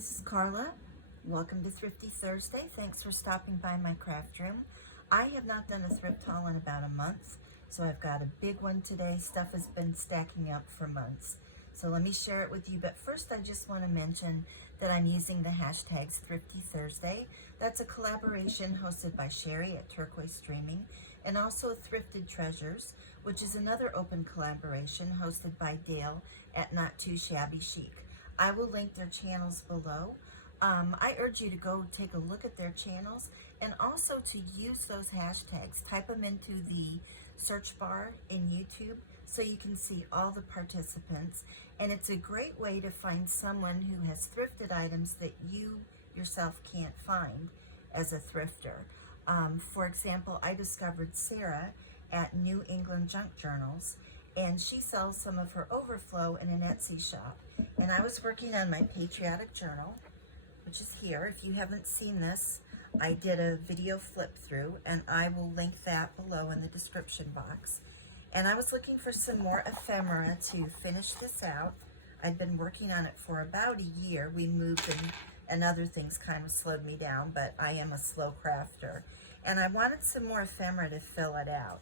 this is Carla. Welcome to Thrifty Thursday. Thanks for stopping by my craft room. I have not done a thrift haul in about a month, so I've got a big one today. Stuff has been stacking up for months. So let me share it with you, but first I just want to mention that I'm using the hashtags Thrifty Thursday. That's a collaboration hosted by Sherry at Turquoise Streaming, and also Thrifted Treasures, which is another open collaboration hosted by Dale at Not Too Shabby Chic. I will link their channels below. I urge you to go take a look at their channels and also to use those hashtags. Type them into the search bar in YouTube so you can see all the participants. And it's a great way to find someone who has thrifted items that you yourself can't find as a thrifter. For example, I discovered Sarah at New England Junk Journals, and she sells some of her overflow in an Etsy shop. And I was working on my patriotic journal, which is here. If you haven't seen this, I did a video flip through, and I will link that below in the description box. And I was looking for some more ephemera to finish this out. I'd been working on it for about a year. We moved and other things kind of slowed me down, but I am a slow crafter. And I wanted some more ephemera to fill it out.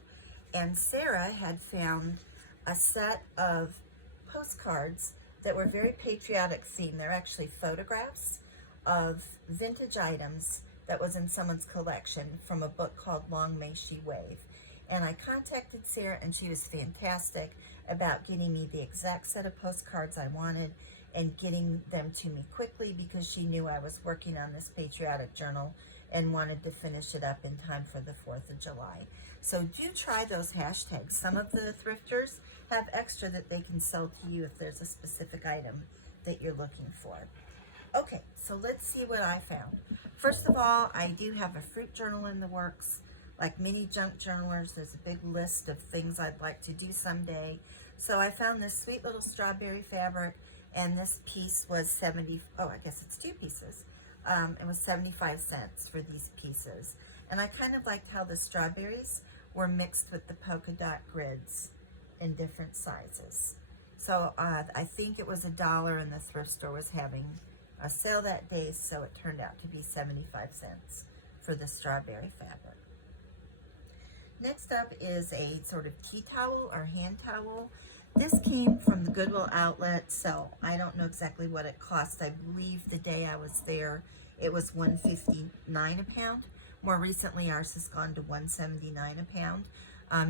And Sarah had found a set of postcards that were very patriotic themed. They're actually photographs of vintage items that was in someone's collection from a book called Long May She Wave. And I contacted Sarah, and she was fantastic about getting me the exact set of postcards I wanted and getting them to me quickly, because she knew I was working on this patriotic journal and wanted to finish it up in time for the 4th of July. So do try those hashtags. Some of the thrifters have extra that they can sell to you if there's a specific item that you're looking for. Okay, so let's see what I found. First of all, I do have a fruit journal in the works. Like many junk journalers, there's a big list of things I'd like to do someday. So I found this sweet little strawberry fabric, and this piece was I guess it's 2 pieces. It was 75 cents for these pieces. And I kind of liked how the strawberries were mixed with the polka dot grids in different sizes. So I think it was $1, and the thrift store was having a sale that day, so it turned out to be 75 cents for the strawberry fabric. Next up is a sort of tea towel or hand towel. This came from the Goodwill outlet, so I don't know exactly what it cost. I believe the day I was there, it was $1.59 a pound. More recently, ours has gone to $1.79 a pound.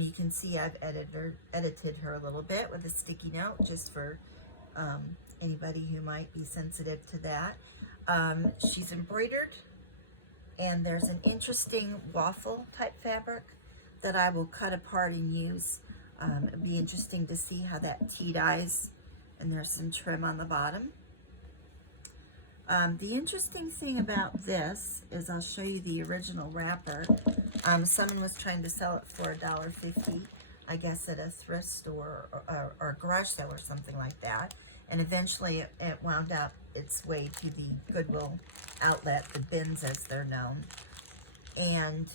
You can see I've edited her a little bit with a sticky note, just for anybody who might be sensitive to that. She's embroidered, and there's an interesting waffle type fabric that I will cut apart and use. It'd be interesting to see how that tea dyes, and there's some trim on the bottom. The interesting thing about this is I'll show you the original wrapper. Someone was trying to sell it for $1.50, I guess at a thrift store or a garage sale or something like that. And eventually it wound up its way to the Goodwill outlet, the bins as they're known. And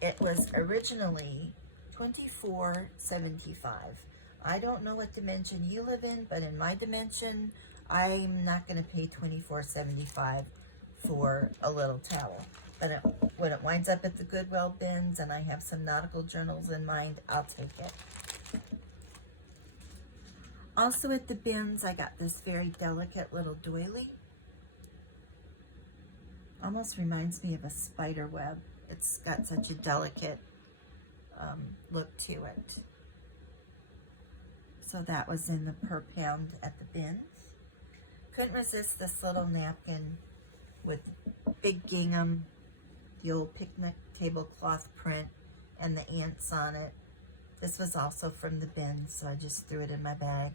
it was originally $24.75. I don't know what dimension you live in, but in my dimension, I'm not going to pay $24.75 for a little towel. But when it winds up at the Goodwill bins and I have some nautical journals in mind, I'll take it. Also at the bins, I got this very delicate little doily. Almost reminds me of a spider web. It's got such a delicate look to it. So that was in the per pound at the bins. Couldn't resist this little napkin with big gingham, the old picnic tablecloth print, and the ants on it. This was also from the bins, so I just threw it in my bag.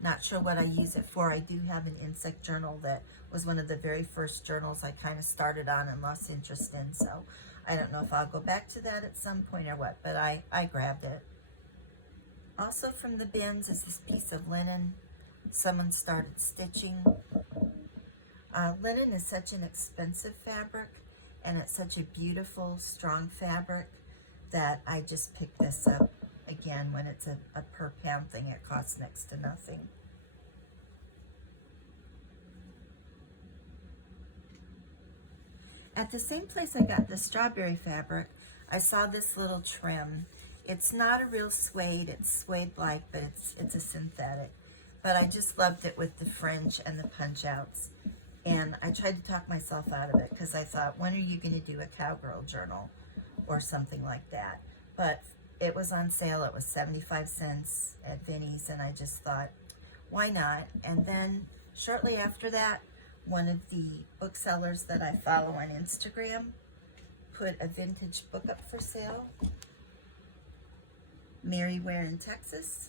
Not sure what I use it for. I do have an insect journal that was one of the very first journals I kind of started on and lost interest in, so I don't know if I'll go back to that at some point or what, but I grabbed it. Also from the bins is this piece of linen. Someone started stitching. Linen is such an expensive fabric, and it's such a beautiful, strong fabric that I just picked this up. Again, when it's a per pound thing, it costs next to nothing. At the same place I got the strawberry fabric, I saw this little trim. It's not a real suede, it's suede-like, but it's a synthetic. But I just loved it with the fringe and the punch-outs. And I tried to talk myself out of it because I thought, when are you going to do a cowgirl journal or something like that? But it was on sale. It was 75 cents at Vinnie's, and I just thought, why not? And then shortly after that, one of the booksellers that I follow on Instagram put a vintage book up for sale, Mary Ware in Texas,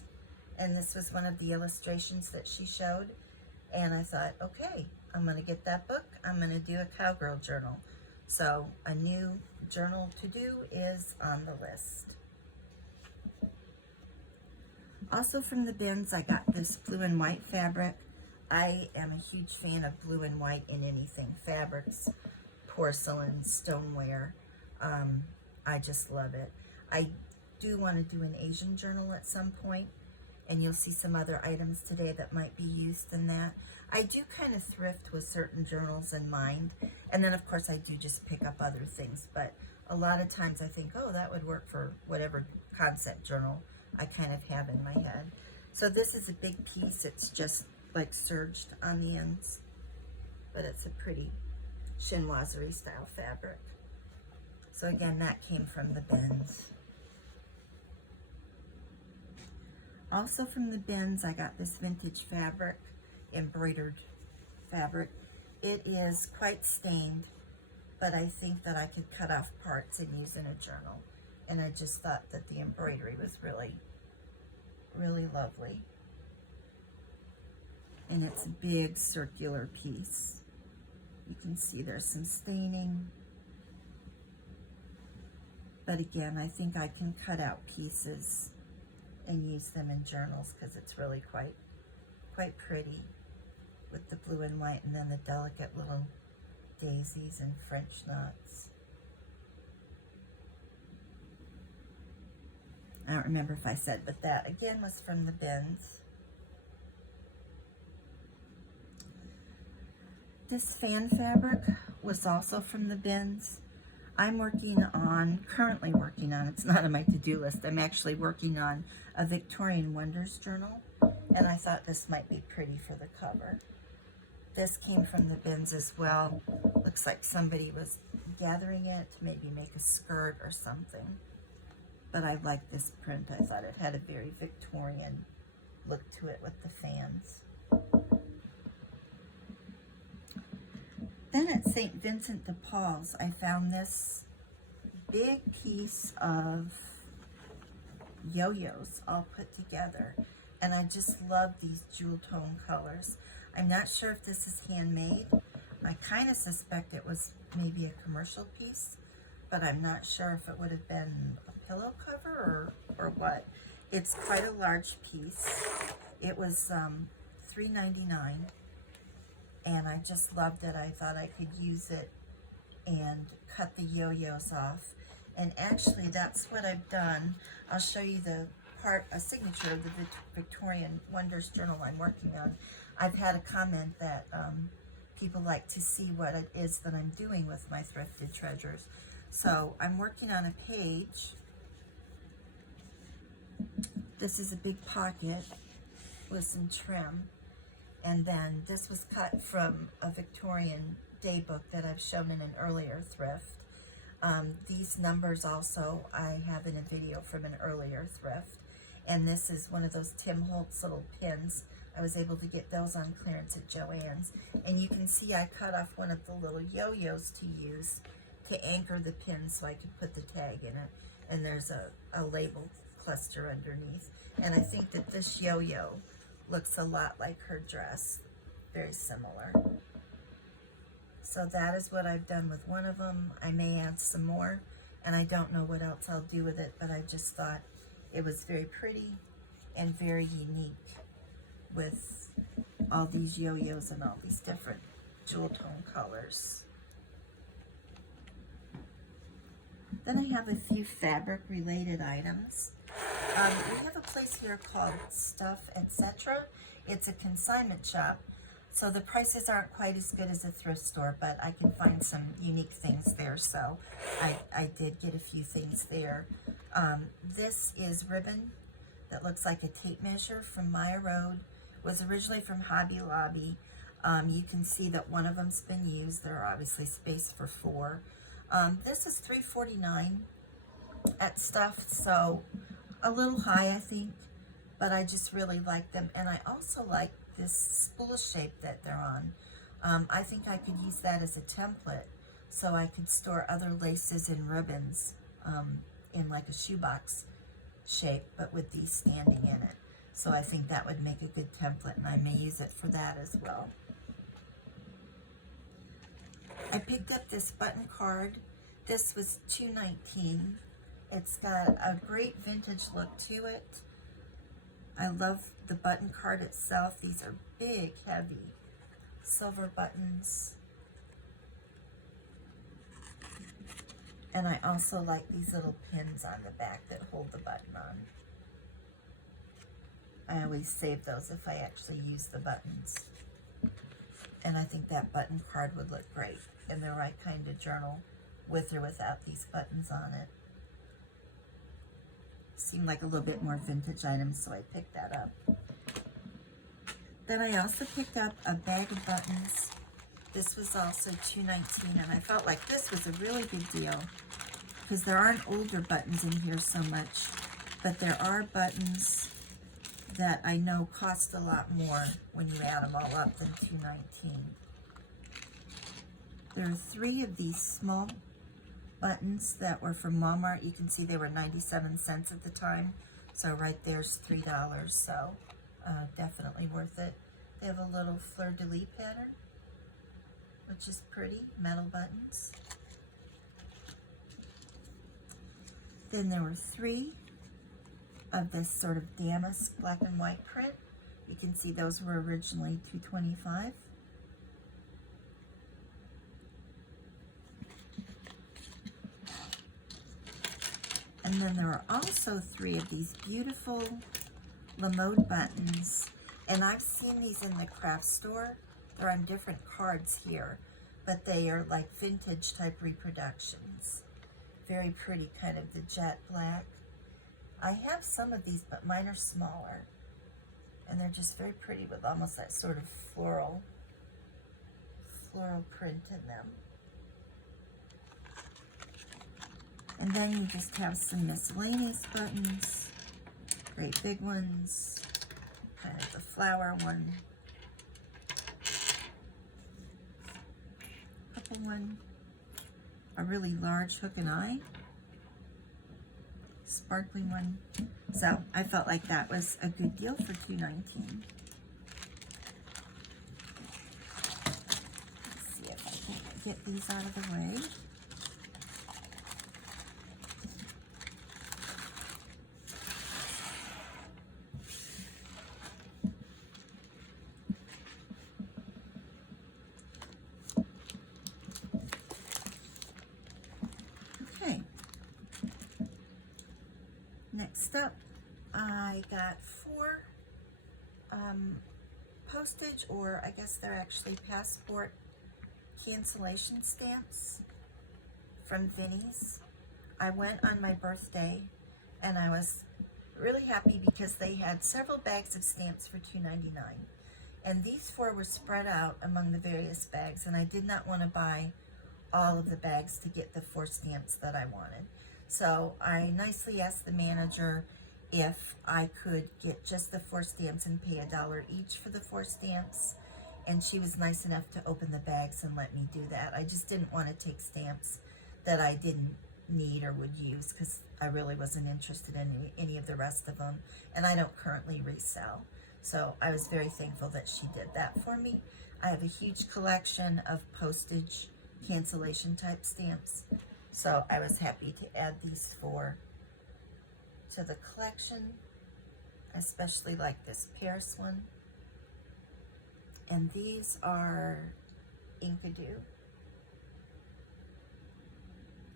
and this was one of the illustrations that she showed, and I thought, okay, I'm going to get that book. I'm going to do a cowgirl journal. So a new journal to do is on the list. Also from the bins, I got this blue and white fabric. I am a huge fan of blue and white in anything. Fabrics, porcelain, stoneware. I just love it. I do want to do an Asian journal at some point, and you'll see some other items today that might be used in that. I do kind of thrift with certain journals in mind, and then of course I do just pick up other things, but a lot of times I think, oh, that would work for whatever concept journal I kind of have in my head. So this is a big piece. It's just like serged on the ends, but it's a pretty chinoiserie style fabric. So again, that came from the bins. Also from the bins, I got this vintage fabric, embroidered fabric. It is quite stained, but I think that I could cut off parts and use in a journal. And I just thought that the embroidery was really, really lovely. And it's a big circular piece. You can see there's some staining. But again, I think I can cut out pieces and use them in journals because it's really quite pretty with the blue and white, and then the delicate little daisies and French knots. I don't remember if I said, but that again was from the bins. This fan fabric was also from the bins. I'm currently working on, it's not on my to-do list, I'm actually working on a Victorian Wonders journal, and I thought this might be pretty for the cover. This came from the bins as well. Looks like somebody was gathering it to maybe make a skirt or something. But I like this print. I thought it had a very Victorian look to it with the fans. Then at St. Vincent de Paul's, I found this big piece of yo-yos all put together. And I just love these jewel tone colors. I'm not sure if this is handmade. I kind of suspect it was maybe a commercial piece, but I'm not sure if it would have been a pillow cover or what. It's quite a large piece. It was $3.99, and I just loved it. I thought I could use it and cut the yo-yos off. And actually, that's what I've done. I'll show you a signature of the Victorian Wonders journal I'm working on. I've had a comment that people like to see what it is that I'm doing with my thrifted treasures. So I'm working on a page. This is a big pocket with some trim. And then this was cut from a Victorian day book that I've shown in an earlier thrift. These numbers also I have in a video from an earlier thrift. And this is one of those Tim Holtz little pins. I was able to get those on clearance at Joann's. And you can see I cut off one of the little yo-yos to use to anchor the pin so I could put the tag in it. And there's a label cluster underneath. And I think that this yo-yo looks a lot like her dress. Very similar. So that is what I've done with one of them. I may add some more, and I don't know what else I'll do with it, but I just thought it was very pretty and very unique with all these yo-yos and all these different jewel tone colors. Then I have a few fabric related items. We have a place here called Stuff, Etc. It's a consignment shop. So the prices aren't quite as good as a thrift store, but I can find some unique things there. So I did get a few things there. This is ribbon that looks like a tape measure from Maya Road. It was originally from Hobby Lobby. You can see that one of them's been used. There are obviously space for 4. This is $3.49 at Stuff, so a little high, I think, but I just really like them. And I also like this spool shape that they're on. I think I could use that as a template, so I could store other laces and ribbons in like a shoebox shape, but with these standing in it. So I think that would make a good template, and I may use it for that as well. I picked up this button card. This was $2.19. It's got a great vintage look to it. I love the button card itself. These are big, heavy silver buttons. And I also like these little pins on the back that hold the button on. I always save those if I actually use the buttons. And I think that button card would look great in the right kind of journal, with or without these buttons on it. Seemed like a little bit more vintage item, so I picked that up. Then I also picked up a bag of buttons. This was also $2.19, and I felt like this was a really good deal because there aren't older buttons in here so much, but there are buttons that I know cost a lot more when you add them all up than $2.19. There are 3 of these small buttons that were from Walmart. You can see they were 97 cents at the time, so right there's $3, so definitely worth it. They have a little fleur-de-lis pattern, which is pretty, metal buttons. Then there were 3 of this sort of damask black and white print. You can see those were originally $2.25. And then there are also 3 of these beautiful Lamode buttons. And I've seen these in the craft store. They're on different cards here, but they are like vintage type reproductions. Very pretty, kind of the jet black. I have some of these, but mine are smaller. And they're just very pretty with almost that sort of floral print in them. And then you just have some miscellaneous buttons, great big ones, kind of the flower one, purple one, a really large hook and eye, sparkling one. So I felt like that was a good deal for $2.19. Let's see if I can get these out of the way. Okay. Next up, I got 4 postage, or I guess they're actually passport cancellation stamps from Vinnie's. I went on my birthday and I was really happy because they had several bags of stamps for $2.99, and these 4 were spread out among the various bags, and I did not want to buy all of the bags to get the 4 stamps that I wanted. So I nicely asked the manager if I could get just the 4 stamps and pay $1 each for the 4 stamps. And she was nice enough to open the bags and let me do that. I just didn't want to take stamps that I didn't need or would use, because I really wasn't interested in any of the rest of them. And I don't currently resell. So I was very thankful that she did that for me. I have a huge collection of postage cancellation type stamps. So I was happy to add these 4 to the collection. I especially like this Paris one. And these are Inkadoo.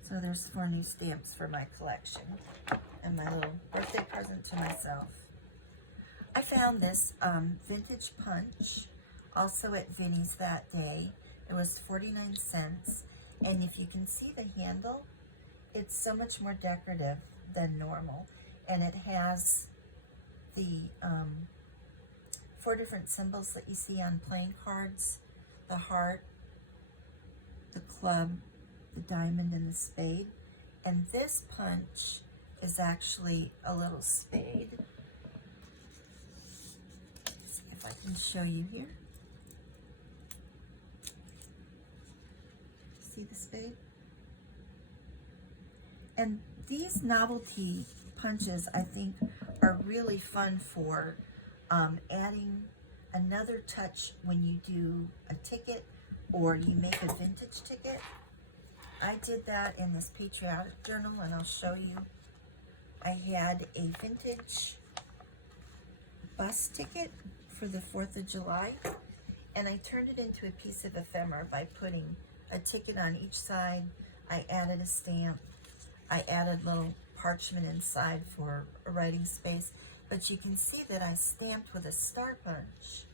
So there's 4 new stamps for my collection and my little birthday present to myself. I found this vintage punch also at Vinnie's that day. It was 49 cents. And if you can see the handle, it's so much more decorative than normal. And it has the 4 different symbols that you see on playing cards: the heart, the club, the diamond, and the spade. And this punch is actually a little spade. Let's see if I can show you here. See the spade? And these novelty punches, I think, are really fun for adding another touch when you do a ticket or you make a vintage ticket. I did that in this patriotic journal, and I'll show you. I had a vintage bus ticket for the 4th of July, and I turned it into a piece of ephemera by putting a ticket on each side. I added a stamp. I added little parchment inside for a writing space, but you can see that I stamped with a star punch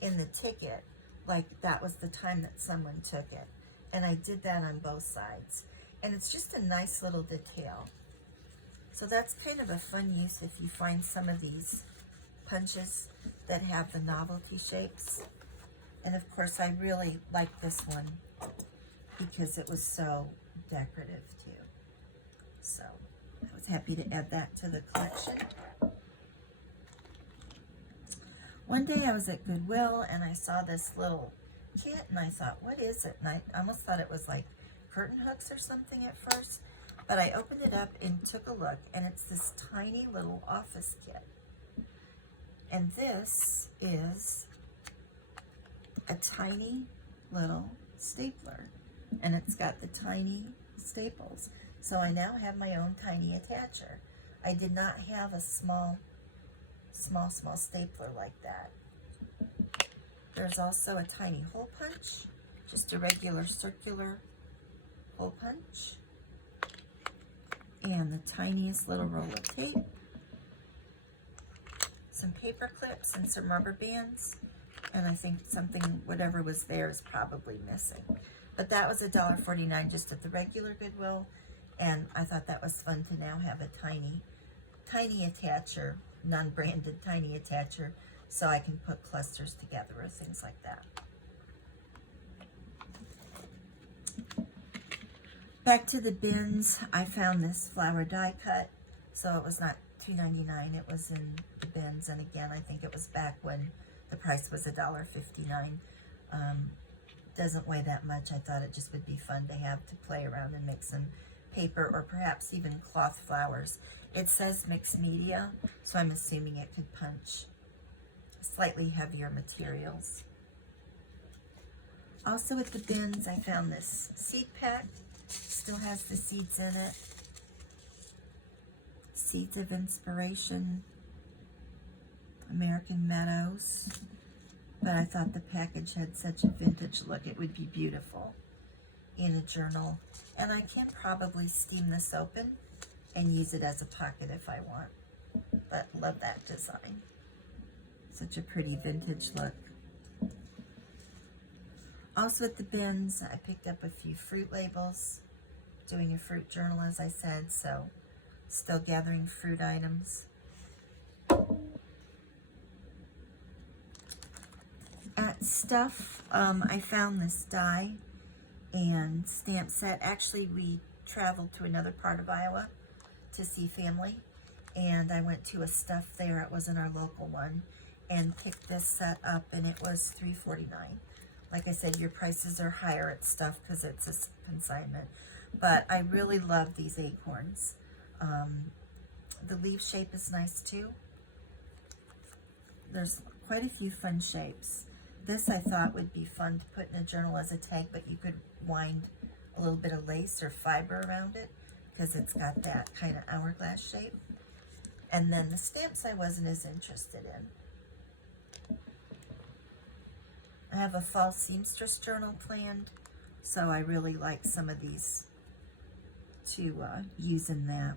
in the ticket, like that was the time that someone took it. And I did that on both sides. And it's just a nice little detail. So that's kind of a fun use if you find some of these punches that have the novelty shapes. And of course, I really like this one because it was so decorative too. So I was happy to add that to the collection. One day I was at Goodwill and I saw this little kit and I thought, what is it? And I almost thought it was like curtain hooks or something at first, but I opened it up and took a look, and it's this tiny little office kit. And this is a tiny little stapler, and it's got the tiny staples. So I now have my own tiny attacher. I did not have a small stapler like that. There's also a tiny hole punch, just a regular circular hole punch, and the tiniest little roll of tape, some paper clips and some rubber bands, and I think something, whatever was there is probably missing. But that was $1.49 just at the regular Goodwill, and I thought that was fun to now have a tiny attacher, non-branded tiny attacher, so I can put clusters together or things like that. Back to the bins, I found this flower die cut, so it was not $2.99, it was in the bins, and again, I think it was back when the price was $1.59. Doesn't weigh that much. I thought it just would be fun to have to play around and make some paper or perhaps even cloth flowers. It says mixed media, so I'm assuming it could punch slightly heavier materials. Also at the bins, I found this seed pack. Still has the seeds in it. Seeds of Inspiration, American Meadows. But I thought the package had such a vintage look, it would be beautiful in a journal. And I can probably steam this open and use it as a pocket if I want. But love that design. Such a pretty vintage look. Also at the bins, I picked up a few fruit labels. Doing a fruit journal, as I said, so still gathering fruit items. At Stuff, I found this die and stamp set. Actually, we traveled to another part of Iowa to see family, and I went to a Stuff there. It wasn't our local one, and picked this set up, and it was $3.49. Like I said, your prices are higher at Stuff because it's a consignment, but I really love these acorns. The leaf shape is nice too. There's quite a few fun shapes. This I thought would be fun to put in a journal as a tag, but you could wind a little bit of lace or fiber around it because it's got that kind of hourglass shape. And then the stamps I wasn't as interested in. I have a fall seamstress journal planned, so I really like some of these to use in that.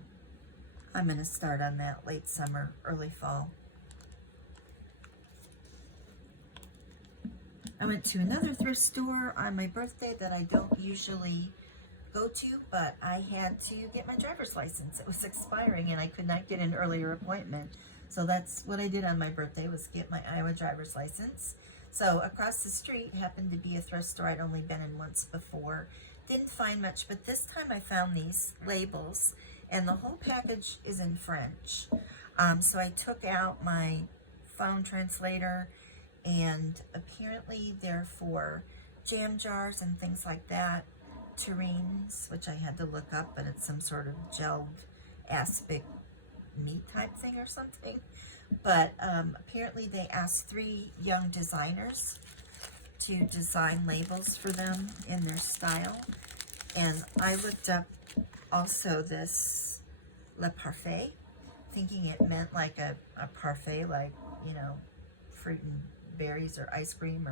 I'm going to start on that late summer, early fall. I went to another thrift store on my birthday that I don't usually go to, but I had to get my driver's license. It was expiring and I could not get an earlier appointment. So that's what I did on my birthday, was get my Iowa driver's license. So across the street happened to be a thrift store I'd only been in once before. Didn't find much, but this time I found these labels, and the whole package is in French. So I took out my phone translator, and apparently they're for jam jars and things like that. Terrines, which I had to look up, but it's some sort of gelled aspic meat type thing or something. But apparently they asked 3 young designers to design labels for them in their style. And I looked up also this Le Parfait, thinking it meant like a parfait, like, you know, fruit and berries or ice cream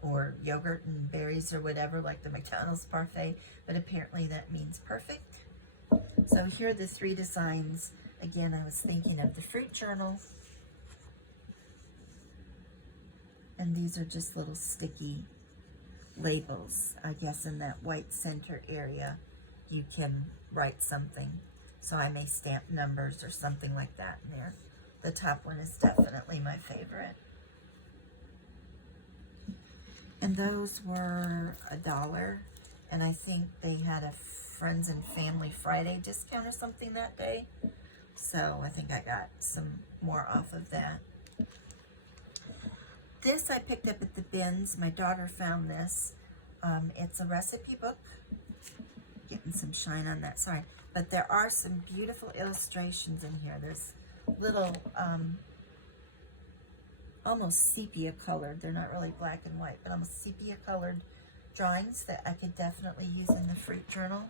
or yogurt and berries or whatever, like the McDonald's parfait, but apparently that means perfect. So here are the 3 designs. Again, I was thinking of the fruit journal, and these are just little sticky labels. I guess in that white center area you can write something, so I may stamp numbers or something like that in there. The top one is definitely my favorite. And those were $1, and I think they had a Friends and Family Friday discount or something that day. So I think I got some more off of that. This I picked up at the bins. My daughter found this. It's a recipe book. Getting some shine on that, sorry. But there are some beautiful illustrations in here. There's little, almost sepia colored. They're not really black and white, but almost sepia colored drawings that I could definitely use in the fruit journal.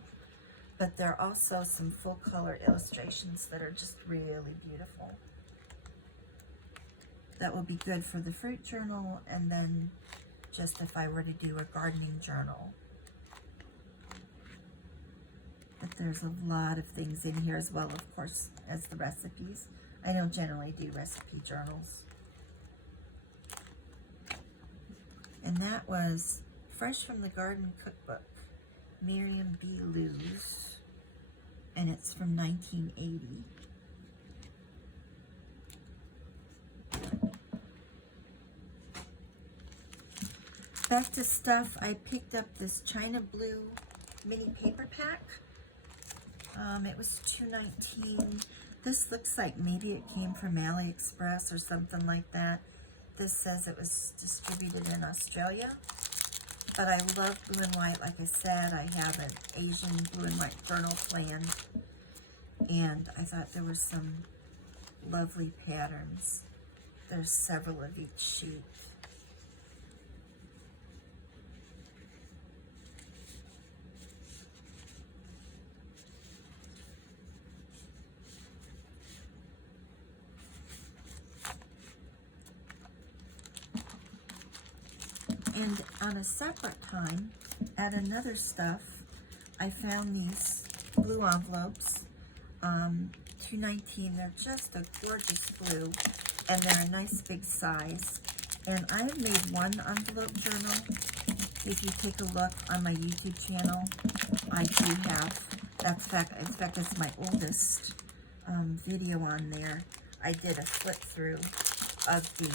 But there are also some full color illustrations that are just really beautiful. That would be good for the fruit journal, and then just if I were to do a gardening journal. But there's a lot of things in here as well, of course, as the recipes. I don't generally do recipe journals. And that was Fresh from the Garden Cookbook, Miriam B. Lewis, and it's from 1980. Back to stuff, I picked up this China Blue mini paper pack. It was $2.19. This looks like maybe it came from AliExpress or something like that. This says it was distributed in Australia. But I love blue and white. Like I said, I have an Asian blue and white journal planned. And I thought there were some lovely patterns. There's several of each sheet. And on a separate time, at another stuff, I found these blue envelopes, $2.19. They're just a gorgeous blue, and they're a nice big size. And I have made one envelope journal. If you take a look on my YouTube channel, I do have, in fact, it's my oldest video on there. I did a flip through of the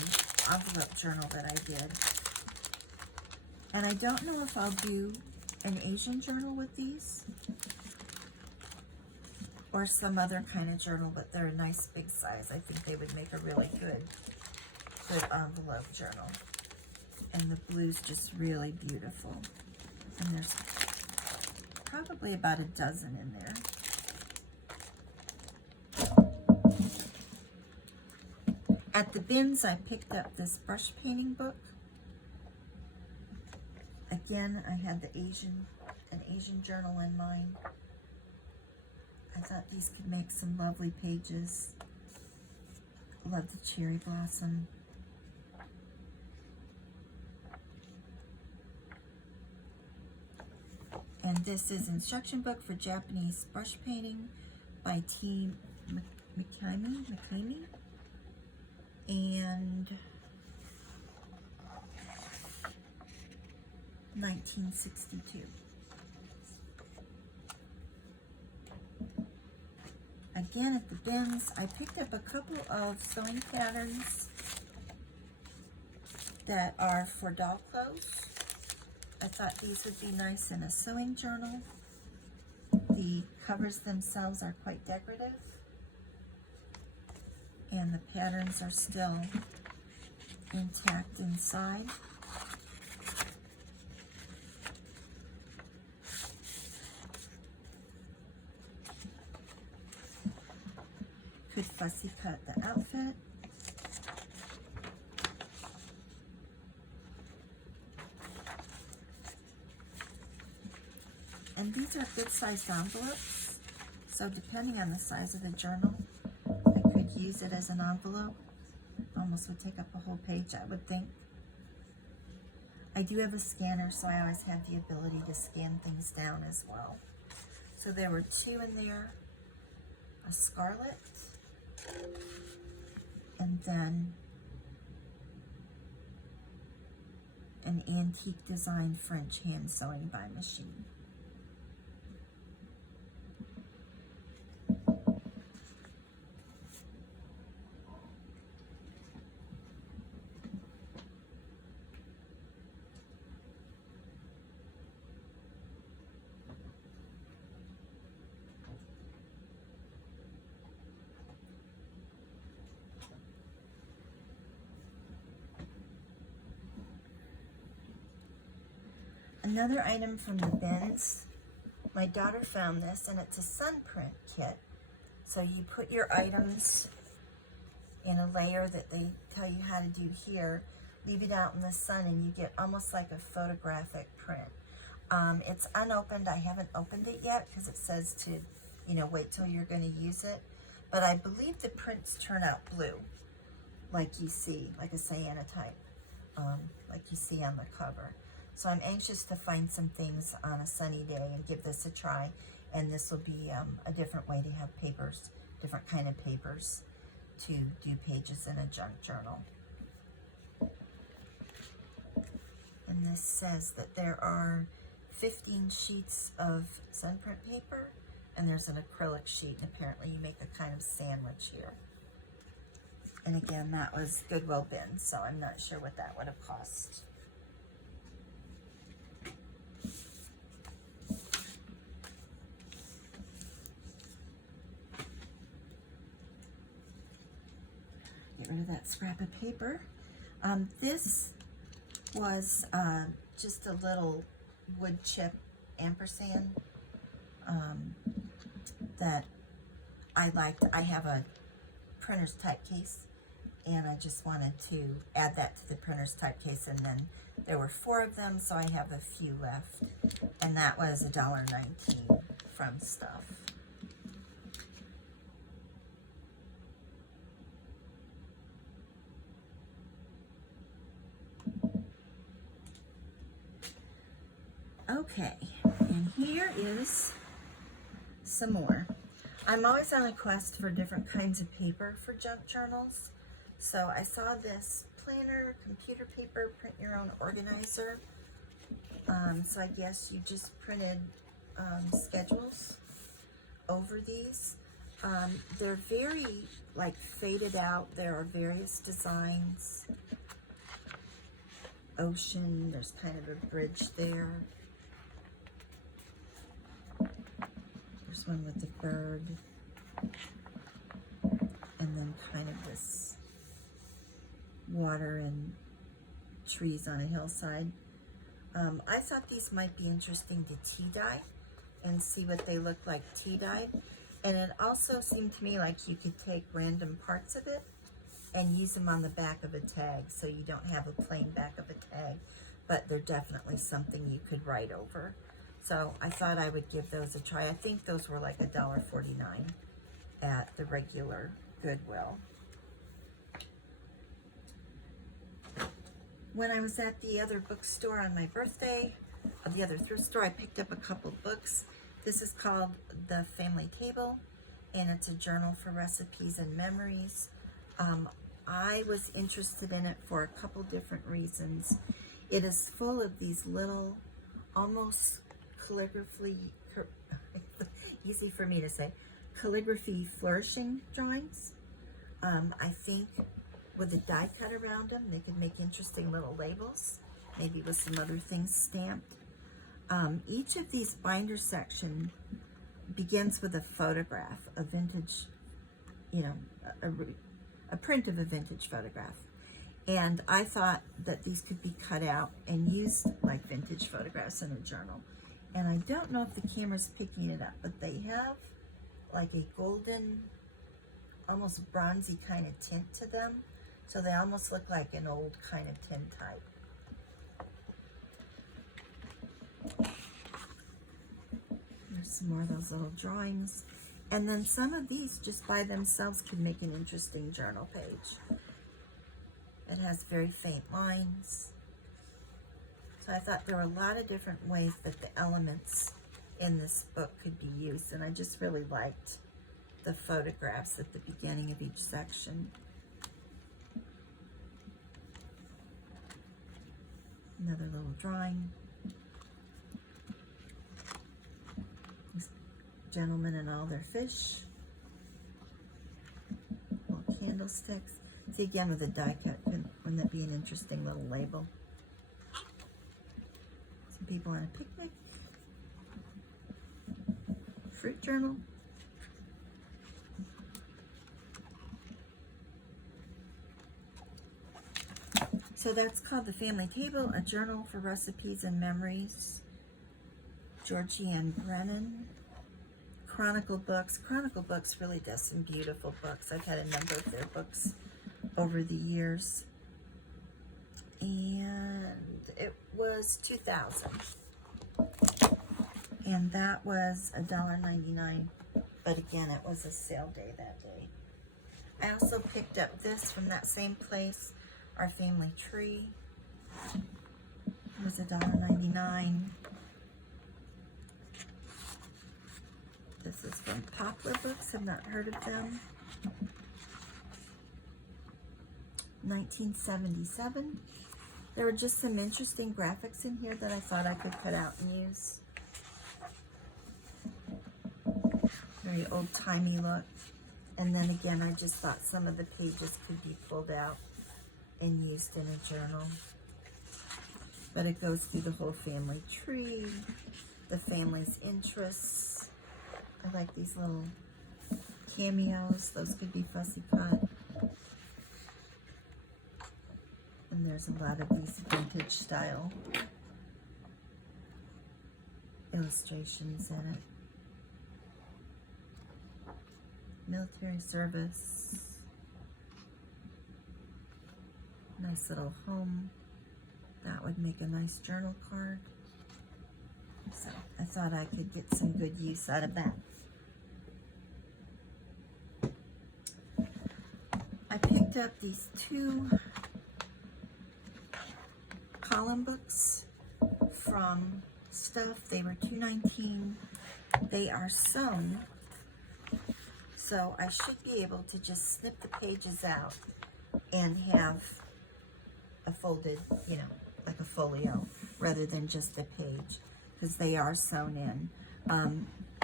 envelope journal that I did. And I don't know if I'll do an Asian journal with these or some other kind of journal, but they're a nice big size. I think they would make a really good envelope journal. And the blue's just really beautiful. And there's probably about a dozen in there. At the bins, I picked up this brush painting book. Again, I had an Asian journal in mind. I thought these could make some lovely pages. Love the cherry blossom. And this is Instruction Book for Japanese Brush Painting by T. McKamey. And 1962. Again, at the bins, I picked up a couple of sewing patterns that are for doll clothes. I thought these would be nice in a sewing journal. The covers themselves are quite decorative, and the patterns are still intact inside. Could fussy cut the outfit. And these are good sized envelopes, so depending on the size of the journal, I could use it as an envelope. Almost would take up a whole page, I would think. I do have a scanner, so I always have the ability to scan things down as well. So there were two in there, a scarlet, and then an antique design French hand sewing by machine. Another item from the bins, my daughter found this, and it's a sun print kit. So you put your items in a layer that they tell you how to do here, leave it out in the sun, and you get almost like a photographic print. It's unopened. I haven't opened it yet because it says to, wait till you're going to use it. But I believe the prints turn out blue, like you see, like a cyanotype, like you see on the cover. So I'm anxious to find some things on a sunny day and give this a try. And this will be a different way to have papers, different kind of papers to do pages in a junk journal. And this says that there are 15 sheets of sun print paper, and there's an acrylic sheet, and apparently you make a kind of sandwich here. And again, that was Goodwill bin, so I'm not sure what that would have cost. Get rid of that scrap of paper. This was just a little wood chip ampersand that I liked. I have a printer's type case, and I just wanted to add that to the printer's type case, and then there were 4 of them, so I have a few left, and that was $1.19 from Stuff. Okay, and here is some more. I'm always on a quest for different kinds of paper for junk journals. So I saw this planner, computer paper, print your own organizer. So I guess you just printed schedules over these. They're very faded out. There are various designs. Ocean, there's kind of a bridge there. There's one with the bird, and then kind of this water and trees on a hillside. I thought these might be interesting to tea dye and see what they look like tea dyed. And it also seemed to me like you could take random parts of it and use them on the back of a tag, so you don't have a plain back of a tag, but they're definitely something you could write over. So I thought I would give those a try. I think those were like $1.49 at the regular Goodwill. When I was at the other bookstore on my birthday, the other thrift store, I picked up a couple books. This is called The Family Table, and it's a journal for recipes and memories. I was interested in it for a couple different reasons. It is full of these little almost calligraphy, easy for me to say, calligraphy flourishing drawings. I think with a die cut around them, they could make interesting little labels, maybe with some other things stamped. Each of these binder section begins with a photograph, a vintage, you know, a print of a vintage photograph. And I thought that these could be cut out and used like vintage photographs in a journal. And I don't know if the camera's picking it up, but they have like a golden, almost bronzy kind of tint to them. So they almost look like an old kind of tintype. There's some more of those little drawings. And then some of these just by themselves can make an interesting journal page. It has very faint lines. So I thought there were a lot of different ways that the elements in this book could be used. And I just really liked the photographs at the beginning of each section. Another little drawing. These gentlemen and all their fish. Little candlesticks. See, again, with a die cut, wouldn't that be an interesting little label? Some people on a picnic. Fruit journal. So that's called The Family Table, a journal for recipes and memories. Georgianne Brennan. Chronicle Books. Chronicle Books really does some beautiful books. I've had a number of their books over the years. And it was $2,000. And that was $1.99. But again, it was a sale day that day. I also picked up this from that same place. Our Family Tree. It was $1.99. This is from Poplar Books. I've not heard of them. 1977. There were just some interesting graphics in here that I thought I could cut out and use. Very old-timey look. And then again, I just thought some of the pages could be pulled out and used in a journal. But it goes through the whole family tree, the family's interests. I like these little cameos. Those could be fussy cut. And there's a lot of these vintage style illustrations in it. Military service. Nice little home. That would make a nice journal card. So I thought I could get some good use out of that. I picked up these two column books from Stuff. They were $2.19. They are sewn, so I should be able to just snip the pages out and have a folded, you know, like a folio, rather than just a page, because they are sewn in.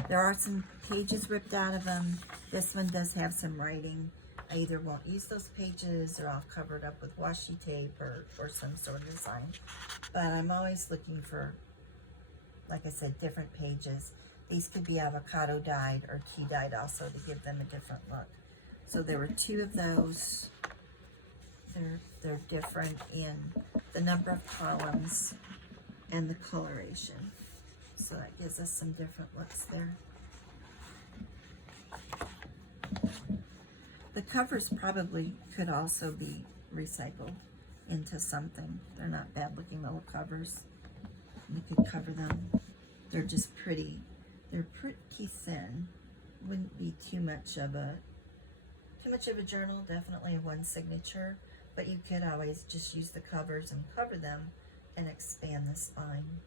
There are some pages ripped out of them. This one does have some writing. I either won't use those pages or I'll cover it up with washi tape or some sort of design. But I'm always looking for, like I said, different pages. These could be avocado dyed or key dyed also to give them a different look. So there were two of those. They're different in the number of columns and the coloration. So that gives us some different looks there. The covers probably could also be recycled into something. They're not bad looking little covers. We could cover them. They're just pretty. They're pretty thin. Wouldn't be too much of a journal. Definitely one signature. But you could always just use the covers and cover them and expand the spine.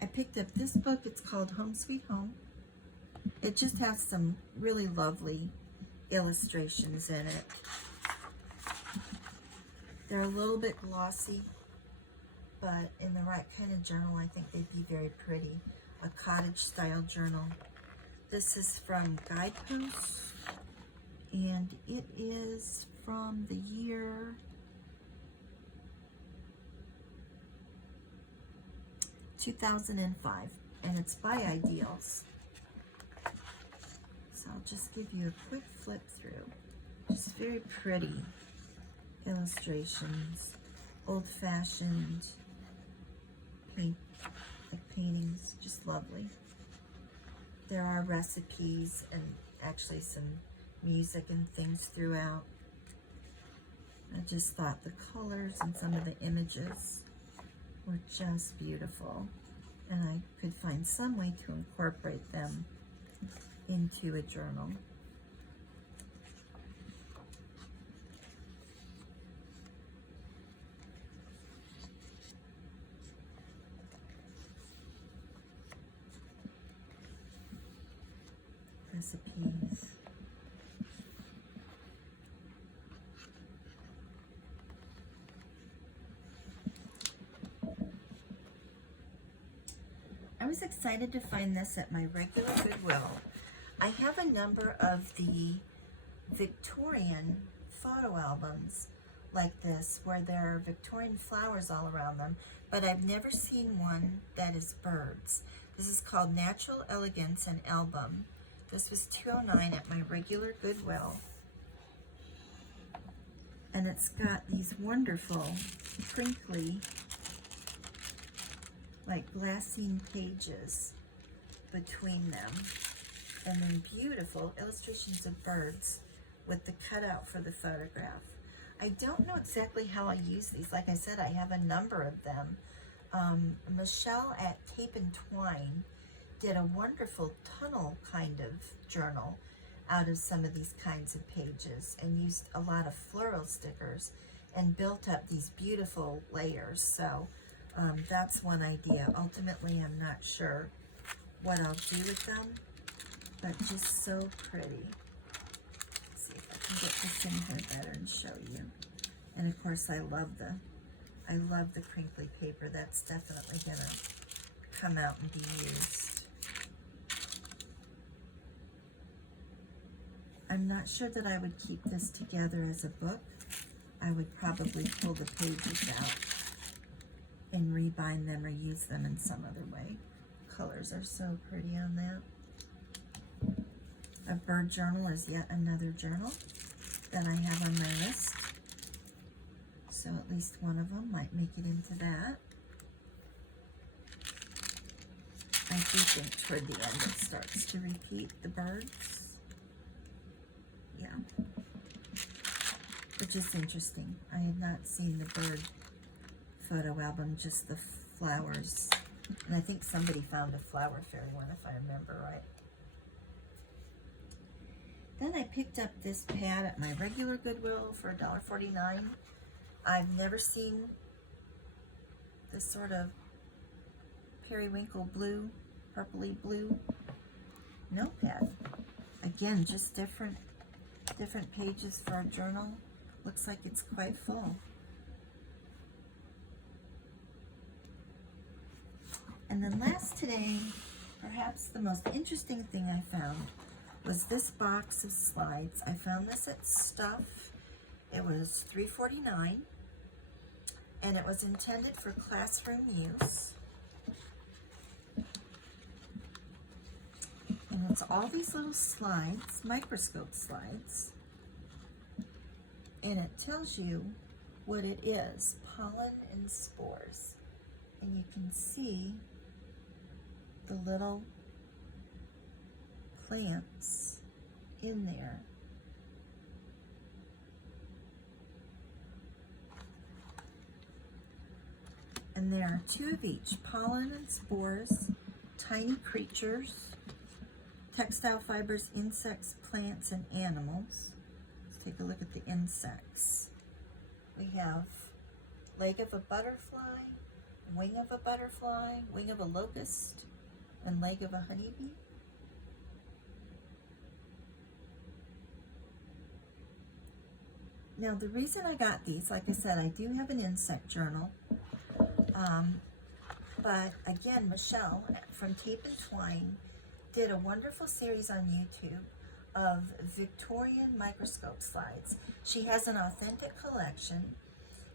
I picked up this book. It's called Home Sweet Home. It just has some really lovely illustrations in it. They're a little bit glossy, but in the right kind of journal, I think they'd be very pretty. A cottage style journal. This is from Guideposts, and it is from the year 2005, and it's by Ideals. So I'll just give you a quick flip through. Just very pretty illustrations, old-fashioned paintings, just lovely. There are recipes and actually some music and things throughout. I just thought the colors and some of the images were just beautiful, and I could find some way to incorporate them into a journal. Recipes. I was excited to find this at my regular Goodwill. I have a number of the Victorian photo albums like this where there are Victorian flowers all around them, but I've never seen one that is birds. This is called Natural Elegance and Album. This was $2.09 at my regular Goodwill. And it's got these wonderful, crinkly, like glassine pages between them. And then beautiful illustrations of birds with the cutout for the photograph. I don't know exactly how I use these. Like I said, I have a number of them. Michelle at Cape and Twine did a wonderful tunnel kind of journal out of some of these kinds of pages and used a lot of floral stickers and built up these beautiful layers. So that's one idea. Ultimately, I'm not sure what I'll do with them, but just so pretty. Let's see if I can get this in here better and show you. And of course, I love the crinkly paper. That's definitely gonna come out and be used. I'm not sure that I would keep this together as a book. I would probably pull the pages out and rebind them or use them in some other way. Colors are so pretty on that. A bird journal is yet another journal that I have on my list. So at least one of them might make it into that. I do think toward the end it starts to repeat the birds. Yeah. Which is interesting. I had not seen the bird photo album, just the flowers. And I think somebody found a flower fairy one, if I remember right. Then I picked up this pad at my regular Goodwill for $1.49. I've never seen this sort of periwinkle blue, purpley blue notepad. Again, just different pages for a journal. Looks like it's quite full. And then last today, perhaps the most interesting thing I found was this box of slides. I found this at Stuff. It was $3.49, and it was intended for classroom use. And it's all these little slides, microscope slides, and it tells you what it is, pollen and spores. And you can see the little plants in there. And there are two of each, pollen and spores, tiny creatures, textile fibers, insects, plants, and animals. Let's take a look at the insects. We have leg of a butterfly, wing of a butterfly, wing of a locust, and leg of a honeybee. Now the reason I got these, like I said, I do have an insect journal. But again, Michelle from Tape and Twine did a wonderful series on YouTube of Victorian microscope slides. She has an authentic collection,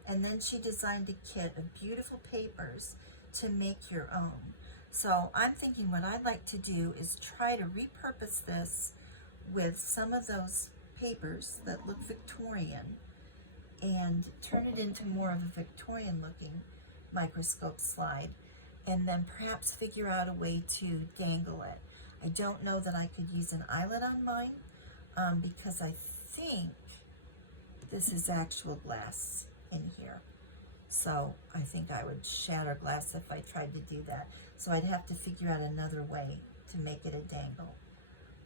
and then she designed a kit of beautiful papers to make your own. So I'm thinking what I'd like to do is try to repurpose this with some of those papers that look Victorian and turn it into more of a Victorian looking microscope slide, and then perhaps figure out a way to dangle it. I don't know that I could use an eyelet on mine because I think this is actual glass in here. So I think I would shatter glass if I tried to do that. So I'd have to figure out another way to make it a dangle.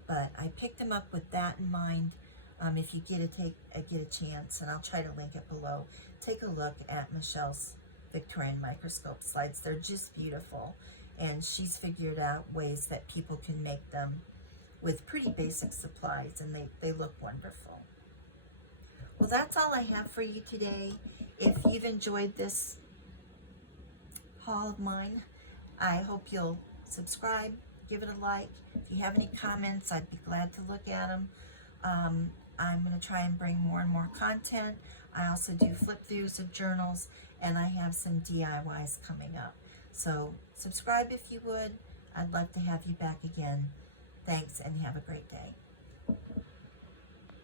But I picked them up with that in mind. If you get a chance, and I'll try to link it below, take a look at Michelle's Victorian microscope slides. They're just beautiful, and she's figured out ways that people can make them with pretty basic supplies, and they look wonderful. Well, that's all I have for you today. If you've enjoyed this haul of mine, I hope you'll subscribe, give it a like. If you have any comments, I'd be glad to look at them. I'm going to try and bring more and more content. I also do flip throughs of journals, and I have some DIYs coming up. So subscribe if you would. I'd love to have you back again. Thanks, and have a great day.